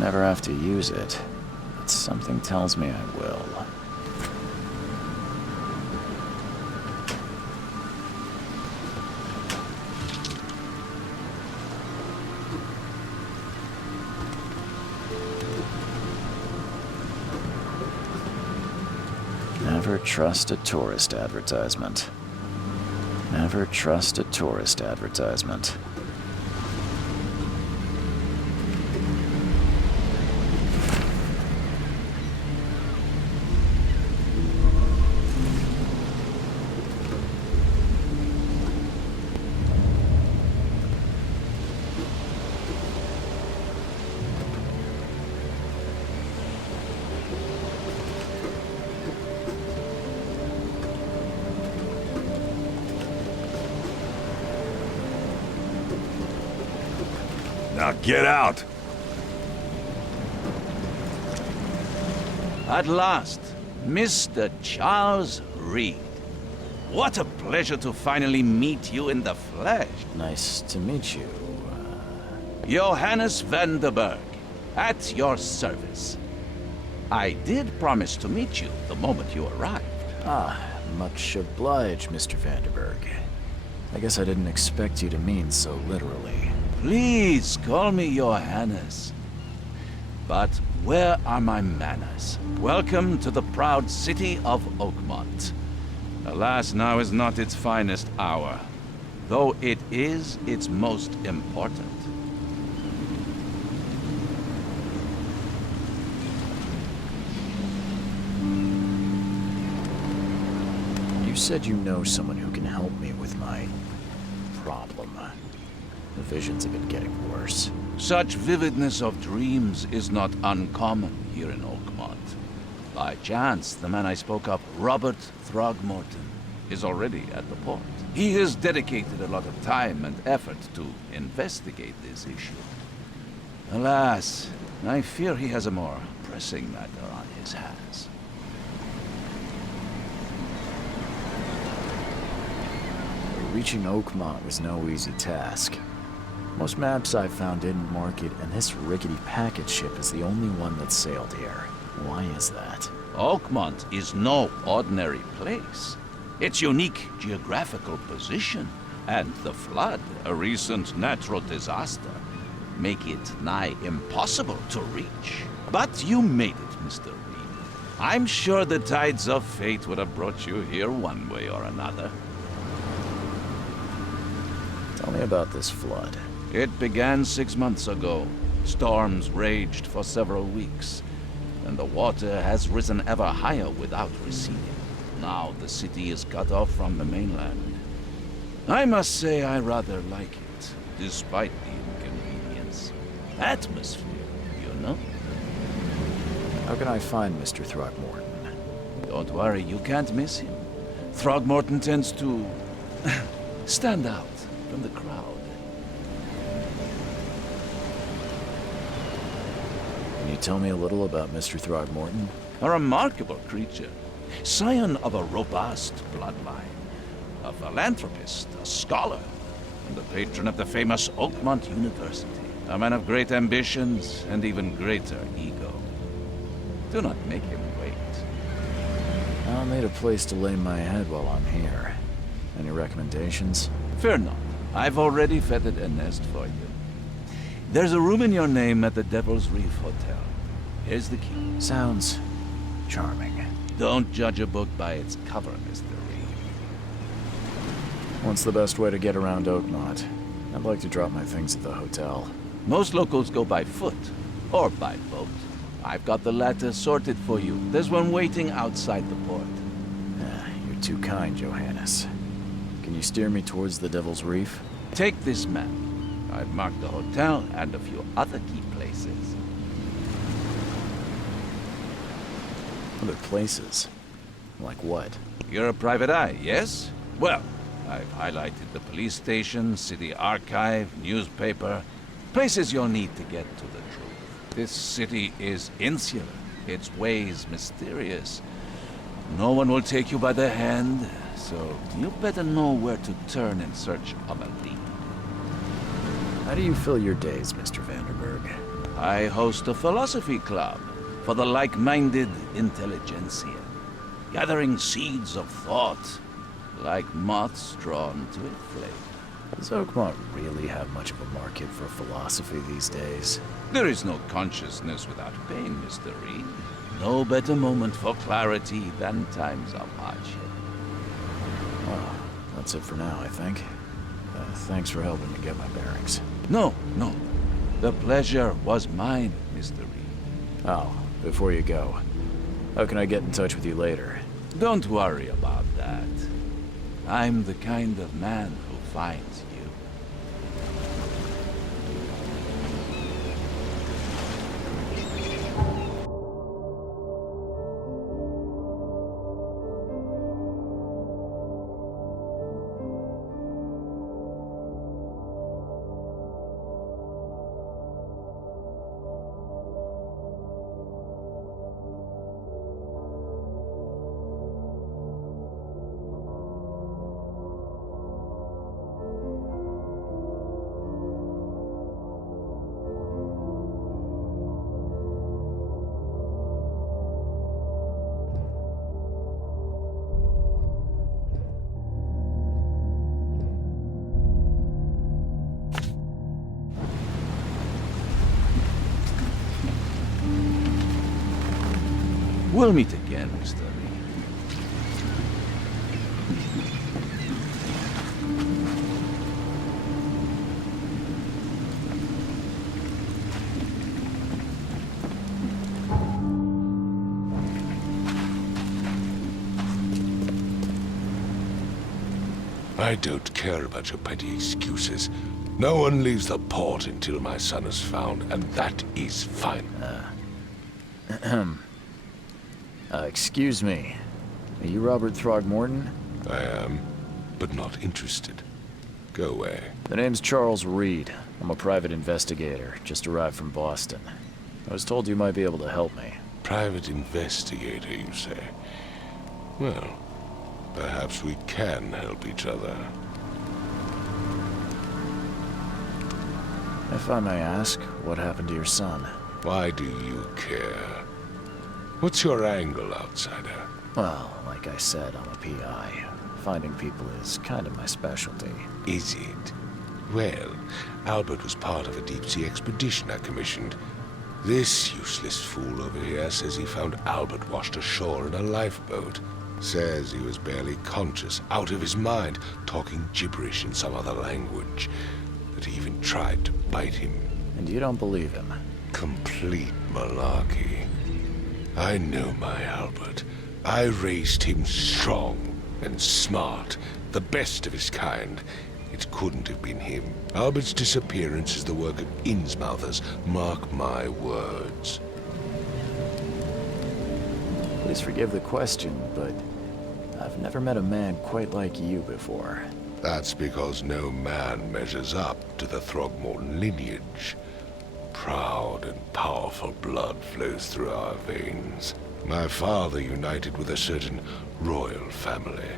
never have to use it, but something tells me I will. Never trust a tourist advertisement. Never trust a tourist advertisement. Now get out! At last, Mr. Charles Reed. What a pleasure to finally meet you in the flesh. Nice to meet you. Johannes van der Berg, at your service. I did promise to meet you the moment you arrived. Much obliged, Mr. Vanderberg. I guess I didn't expect you to mean so literally. Please call me Johannes. But where are my manners? Welcome to the proud city of Oakmont. Alas, now is not its finest hour, though it is its most important. You said you know someone who can help me with my problem. The visions have been getting worse. Such vividness of dreams is not uncommon here in Oakmont. By chance, the man I spoke of, Robert Throgmorton, is already at the port. He has dedicated a lot of time and effort to investigate this issue. Alas, I fear he has a more pressing matter on his hands. Reaching Oakmont was no easy task. Most maps I found didn't mark it, and this rickety packet ship is the only one that sailed here. Why is that? Oakmont is no ordinary place. Its unique geographical position and the flood, a recent natural disaster, make it nigh impossible to reach. But you made it, Mr. Reed. I'm sure the tides of fate would have brought you here one way or another. Tell me about this flood. It began 6 months ago. Storms raged for several weeks, and the water has risen ever higher without receding. Now the city is cut off from the mainland. I must say I rather like it, despite the inconvenience. Atmosphere, you know? How can I find Mr. Throgmorton? Don't worry, you can't miss him. Throgmorton tends to stand out from the crowd. Can you tell me a little about Mr. Throgmorton? A remarkable creature. Scion of a robust bloodline. A philanthropist, a scholar, and the patron of the famous Oakmont University. A man of great ambitions and even greater ego. Do not make him wait. I'll need a place to lay my head while I'm here. Any recommendations? Fear not. I've already feathered a nest for you. There's a room in your name at the Devil's Reef Hotel. Here's the key. Sounds charming. Don't judge a book by its cover, Mr. Reed. What's the best way to get around Oakmont? I'd like to drop my things at the hotel. Most locals go by foot, or by boat. I've got the latter sorted for you. There's one waiting outside the port. You're too kind, Johannes. Can you steer me towards the Devil's Reef? Take this map. I've marked the hotel and a few other key places. Other places? Like what? You're a private eye, yes? Well, I've highlighted the police station, city archive, newspaper, places you'll need to get to the truth. This city is insular, its ways mysterious. No one will take you by the hand, so you better know where to turn in search of a lead. How do you fill your days, Mr. Vanderberg? I host a philosophy club for the like-minded intelligentsia, gathering seeds of thought like moths drawn to a flame. Does Oakmont really have much of a market for philosophy these days? There is no consciousness without pain, Mr. Reed. No better moment for clarity than times of hardship. Well, that's it for now, I think. Thanks for helping me get my bearings. No. The pleasure was mine, Mr. Reed. Oh, before you go, how can I get in touch with you later? Don't worry about that. I'm the kind of man who finds you. We'll meet again, Mr. Reed. I don't care about your petty excuses. No one leaves the port until my son is found, and that is fine. Excuse me. Are you Robert Throgmorton? I am, but not interested. Go away. The name's Charles Reed. I'm a private investigator, just arrived from Boston. I was told you might be able to help me. Private investigator, you say? Well, perhaps we can help each other. If I may ask, what happened to your son? Why do you care? What's your angle, outsider? Well, like I said, I'm a PI. Finding people is kind of my specialty. Is it? Well, Albert was part of a deep-sea expedition I commissioned. This useless fool over here says he found Albert washed ashore in a lifeboat. Says he was barely conscious, out of his mind, talking gibberish in some other language. That he even tried to bite him. And you don't believe him? Complete malarkey. I know my Albert. I raised him strong and smart, the best of his kind. It couldn't have been him. Albert's disappearance is the work of Innsmouthers, mark my words. Please forgive the question, but I've never met a man quite like you before. That's because no man measures up to the Throgmorton lineage. Proud and powerful blood flows through our veins. My father united with a certain royal family,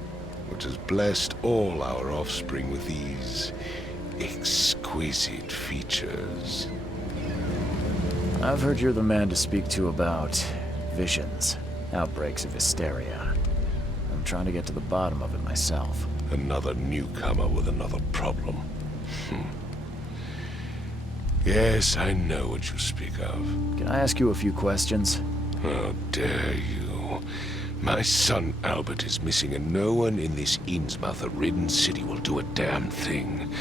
which has blessed all our offspring with these exquisite features. I've heard you're the man to speak to about visions, outbreaks of hysteria. I'm trying to get to the bottom of it myself. Another newcomer with another problem. Yes, I know what you speak of. Can I ask you a few questions? How dare you? My son Albert is missing, and no one in this Innsmouther-ridden city will do a damn thing.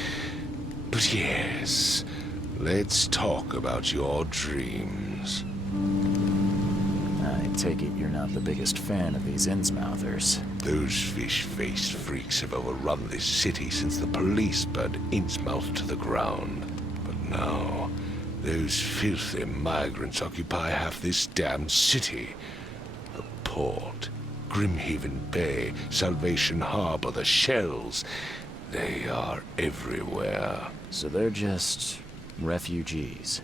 But yes, let's talk about your dreams. I take it you're not the biggest fan of these Innsmouthers. Those fish-faced freaks have overrun this city since the police burned Innsmouth to the ground. But now, those filthy migrants occupy half this damned city. The port, Grimhaven Bay, Salvation Harbor, the shells. They are everywhere. So they're just refugees.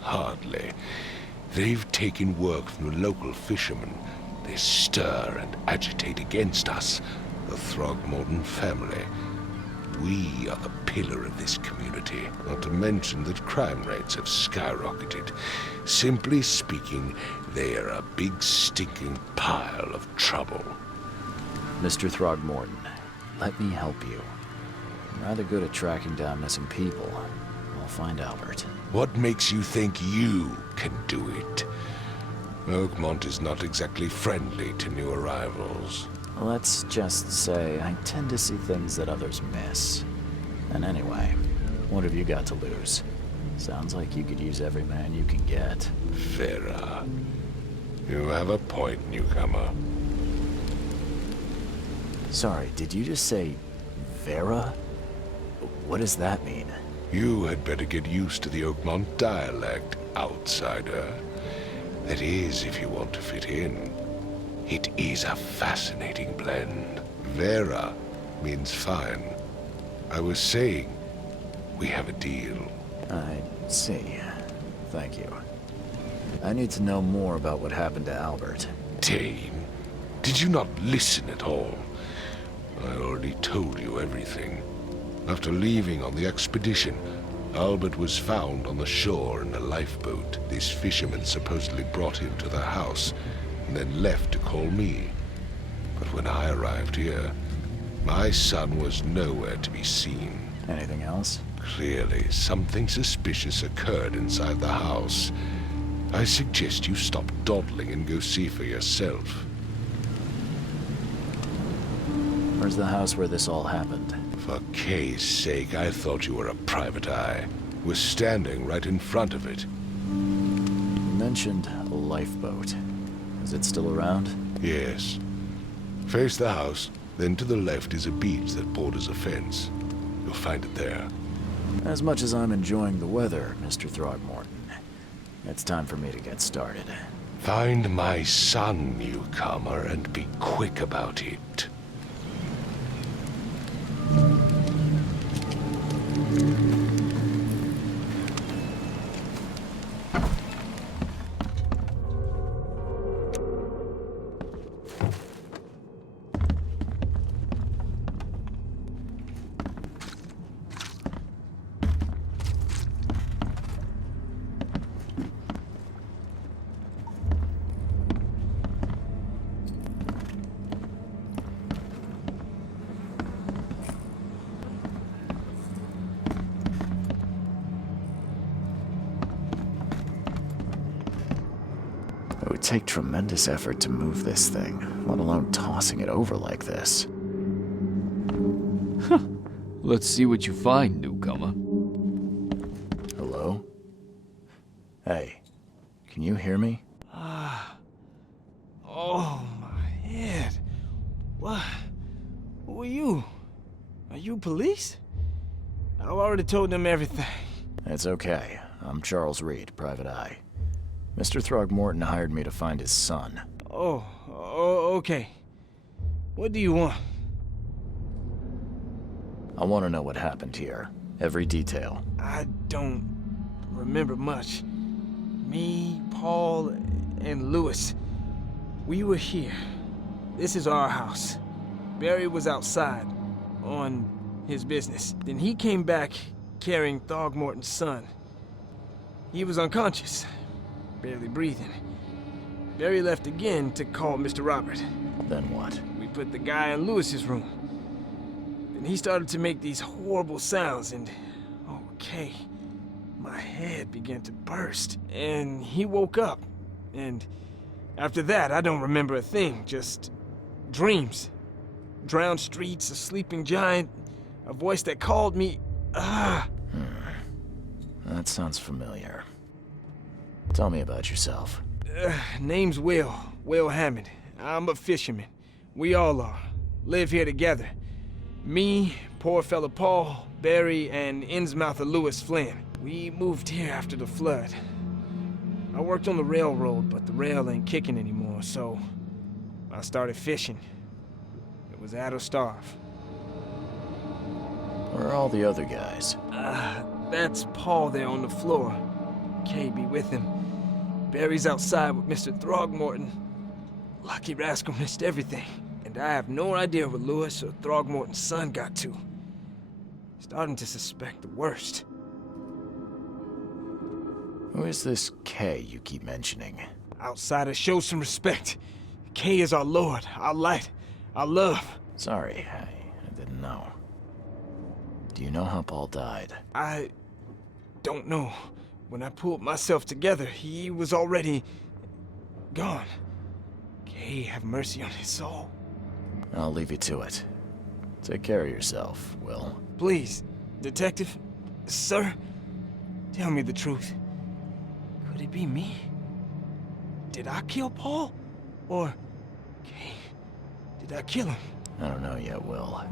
Hardly. They've taken work from the local fishermen. They stir and agitate against us, the Throgmorton family. We are the pillar of this community, not to mention that crime rates have skyrocketed. Simply speaking, they are a big stinking pile of trouble. Mr. Throgmorton, let me help you. I'm rather good at tracking down missing people. I'll find Albert. What makes you think you can do it? Oakmont is not exactly friendly to new arrivals. Let's just say I tend to see things that others miss. And anyway, what have you got to lose? Sounds like you could use every man you can get. Vera. You have a point, newcomer. Sorry, did you just say Vera? What does that mean? You had better get used to the Oakmont dialect, outsider. That is, if you want to fit in. It is a fascinating blend. Vera means fine. I was saying, we have a deal. I see. Thank you. I need to know more about what happened to Albert. Dane, did you not listen at all? I already told you everything. After leaving on the expedition, Albert was found on the shore in a lifeboat. This fisherman supposedly brought him to the house, and then left to call me. But when I arrived here, my son was nowhere to be seen. Anything else? Clearly, something suspicious occurred inside the house. I suggest you stop dawdling and go see for yourself. Where's the house where this all happened? For Kay's sake, I thought you were a private eye. We're standing right in front of it. You mentioned a lifeboat. Is it still around? Yes. Face the house, then to the left is a beach that borders a fence. You'll find it there. As much as I'm enjoying the weather, Mr. Throgmorton, it's time for me to get started. Find my son, newcomer, and be quick about it. It would take tremendous effort to move this thing, let alone tossing it over like this. Let's see what you find, newcomer. Hello? Hey, can you hear me? Oh, my head. What? Who are you? Are you police? I've already told them everything. It's okay. I'm Charles Reed, Private Eye. Mr. Throgmorton hired me to find his son. Oh, okay. What do you want? I want to know what happened here. Every detail. I don't remember much. Me, Paul, and Lewis, we were here. This is our house. Barry was outside, on his business. Then he came back carrying Throgmorton's son. He was unconscious, barely breathing. Barry left again to call Mr. Robert. Then what? We put the guy in Lewis's room. Then he started to make these horrible sounds and, okay, my head began to burst. And he woke up. And after that, I don't remember a thing, just dreams. Drowned streets, a sleeping giant, a voice that called me. That sounds familiar. Tell me about yourself. Name's Will Hammond. I'm a fisherman. We all are. Live here together. Me, poor fella Paul, Barry, and Innsmouther Lewis Flynn. We moved here after the flood. I worked on the railroad, but the rail ain't kicking anymore, so I started fishing. It was at or starve. Where are all the other guys? That's Paul there on the floor. Kay be with him. Barry's outside with Mr. Throgmorton. Lucky rascal missed everything. And I have no idea where Lewis or Throgmorton's son got to. Starting to suspect the worst. Who is this K you keep mentioning? Outsiders, show some respect. K is our lord, our light, our love. Sorry, I didn't know. Do you know how Paul died? I don't know. When I pulled myself together, he was already gone. K, have mercy on his soul. I'll leave you to it. Take care of yourself, Will. Please, detective, sir, tell me the truth. Could it be me? Did I kill Paul? Or, K, did I kill him? I don't know yet, Will.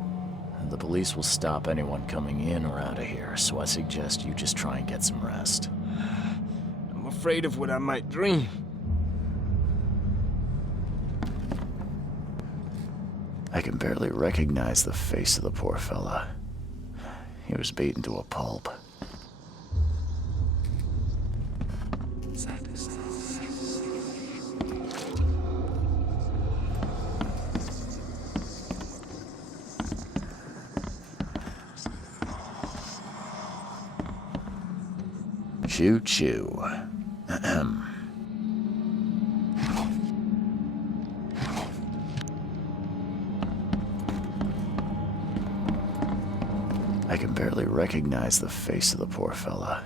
The police will stop anyone coming in or out of here, so I suggest you just try and get some rest. I'm afraid of what I might dream. I can barely recognize the face of the poor fella. He was beaten to a pulp. Choo choo. Ahem. I can barely recognize the face of the poor fella.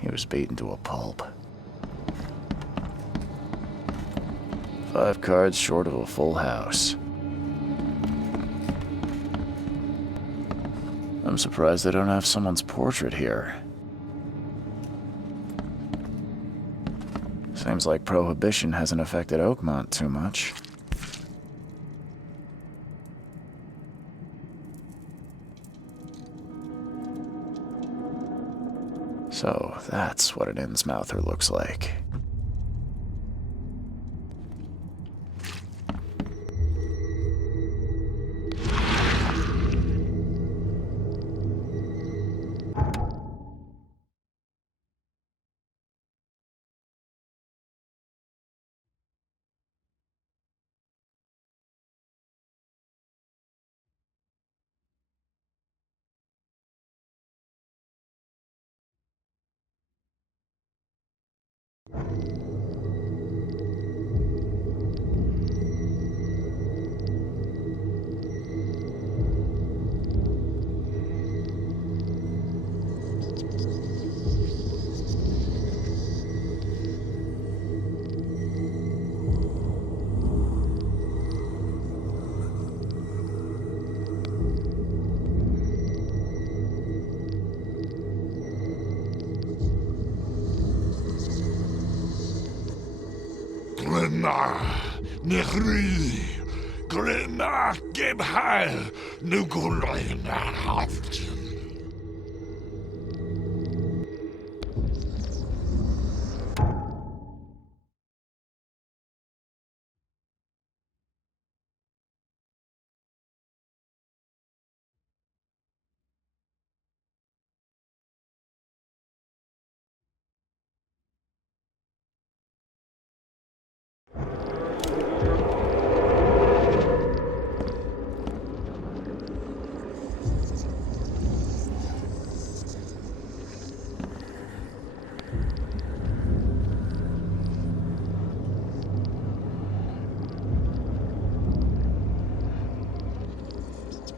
He was beaten to a pulp. 5 cards short of a full house. I'm surprised they don't have someone's portrait here. Seems like Prohibition hasn't affected Oakmont too much. So, that's what an Innsmouther looks like. Nechri, Glenna, Gebheil, Nugulena, Haften.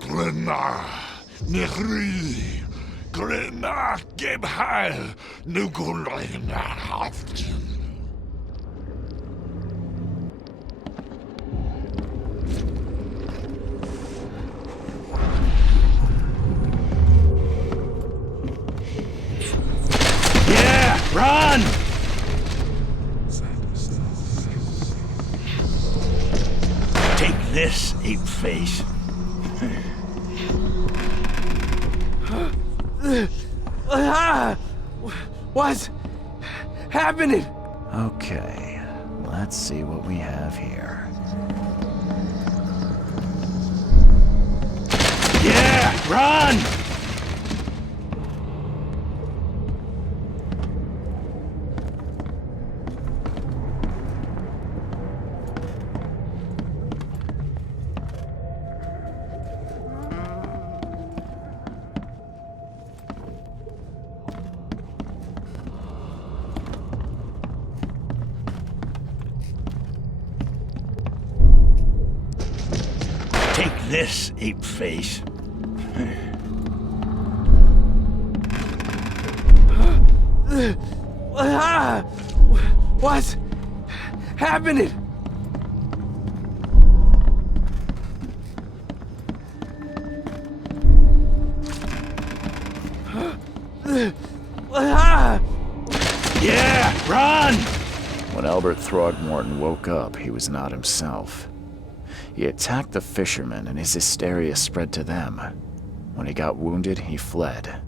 Glenna, Nechri, Glenna, Gebheil, Nugulena, Haften. Run! Take this, ape-face. What's happening? Okay, let's see what we have here. Yeah! Run! this, ape-face. What's happening? Yeah, run! When Albert Throgmorton woke up, he was not himself. He attacked the fishermen, and his hysteria spread to them. When he got wounded, he fled.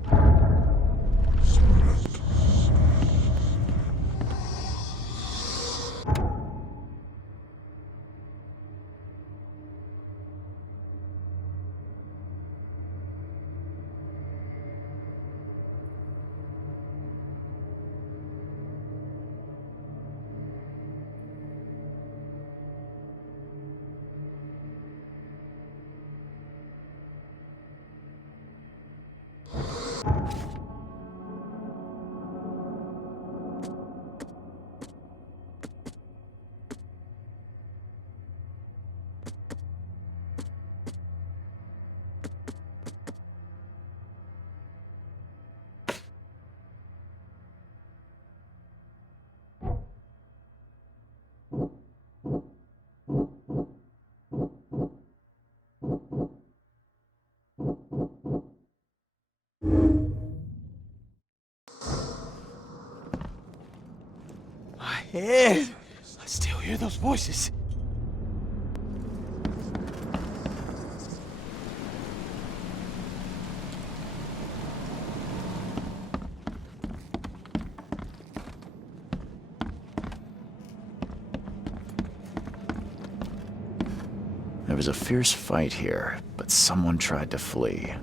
My head! I still hear those voices. There was a fierce fight here, but someone tried to flee.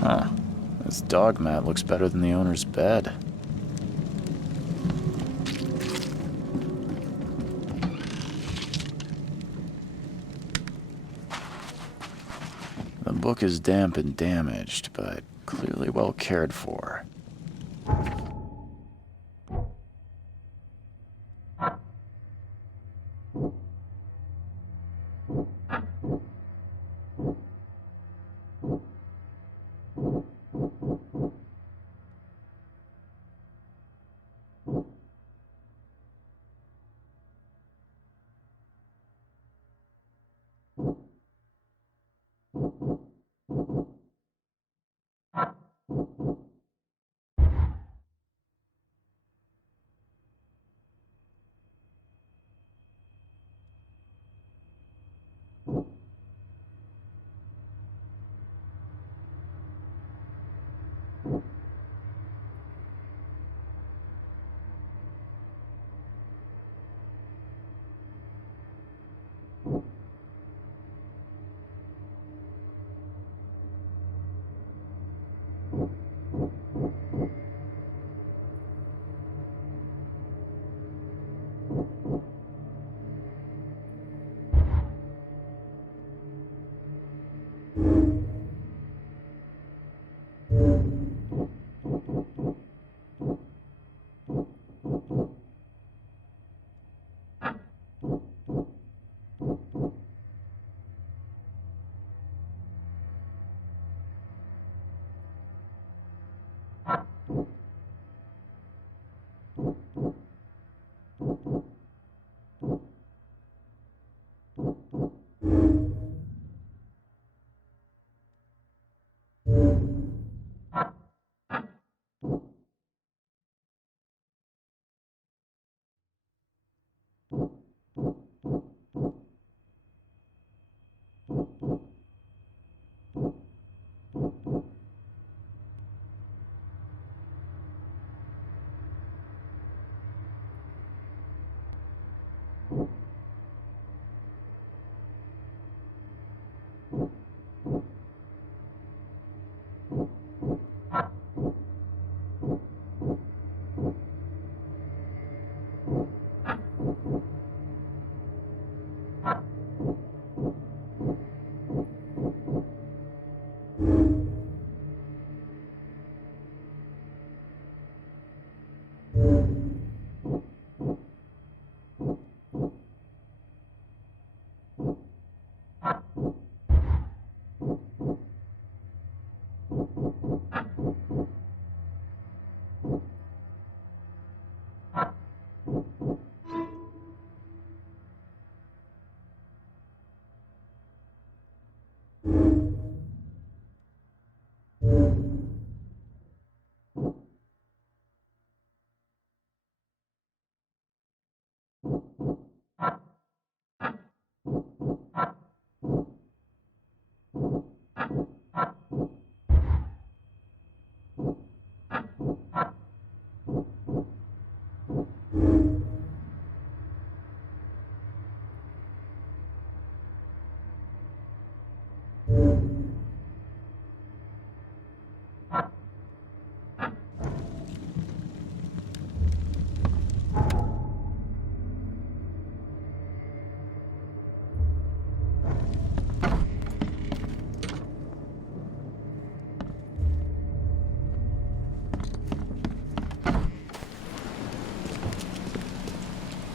Huh. This dog mat looks better than the owner's bed. The book is damp and damaged, but clearly well cared for.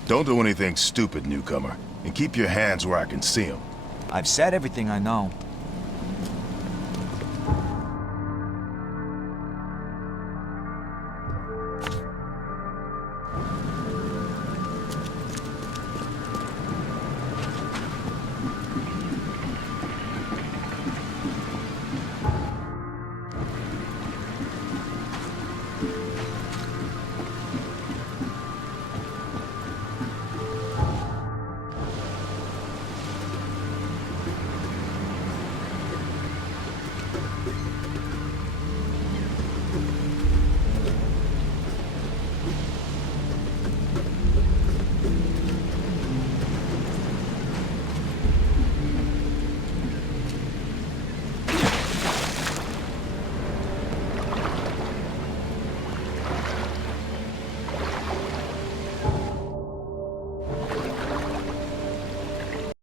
Don't do anything stupid, newcomer, and keep your hands where I can see them. I've said everything I know.